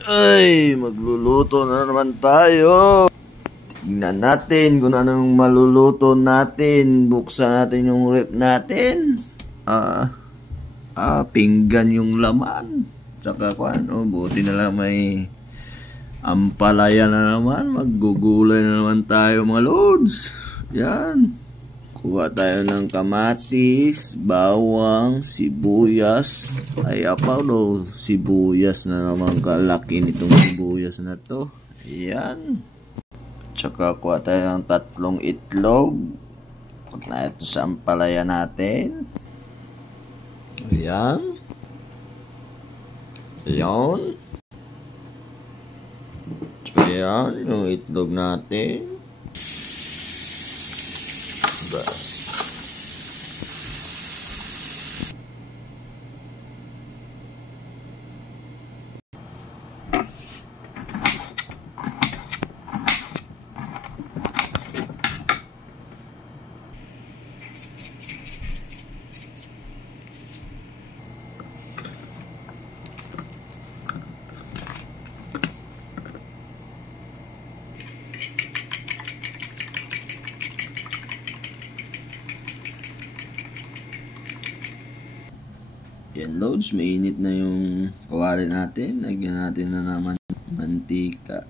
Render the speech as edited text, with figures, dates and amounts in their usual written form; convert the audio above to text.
Ay, magluluto na naman tayo. Tignan natin kung anong maluluto natin. Buksan natin yung rep natin. Pinggan yung laman. Tsaka buti na lang may ampalaya na naman. Maggugulay na naman tayo mga lods. Yan. Kuha tayo ng kamatis, bawang, sibuyas. Ay, sibuyas na naman, kalaki nitong sibuyas na to. Ayan. Tsaka kuha tayo ng 3 itlog. Put na ito sa ampalaya natin. Ayan. Ayan. Tsaka ayan, yung itlog natin. Yan loads, mainit na yung kawali natin. Lagyan natin na naman mantika.